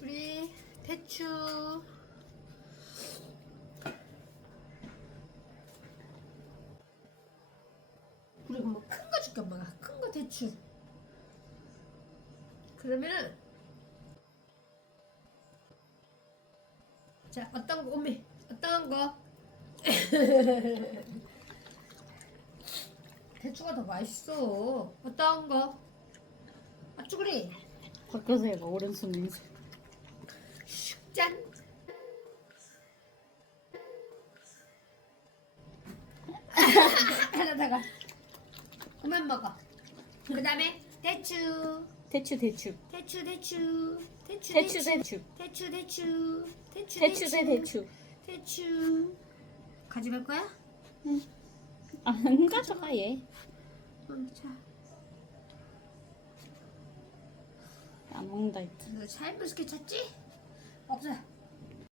우리 대추. 그리고 뭐 큰 거 줄게 엄마가. 큰 거 대추. 그러면은 자 어떤 거 엄미? 어떤 거? 대추가 더 맛있어. 어떤 거? 아 쭈그리. 바꿔서 해봐 오른손 왼손 짠. 하나다가 그만 먹어. 그 다음에 대추, 대추 대추. 대추, 대추, 대추, 대추 대추. 대추, 대추, 대추, 대추 대 대추. 대추. 가져갈 거야? 안 가져가 얘. 응, 자, 안 먹는다 했지. 너 샤인머스켓 찾지? 없어.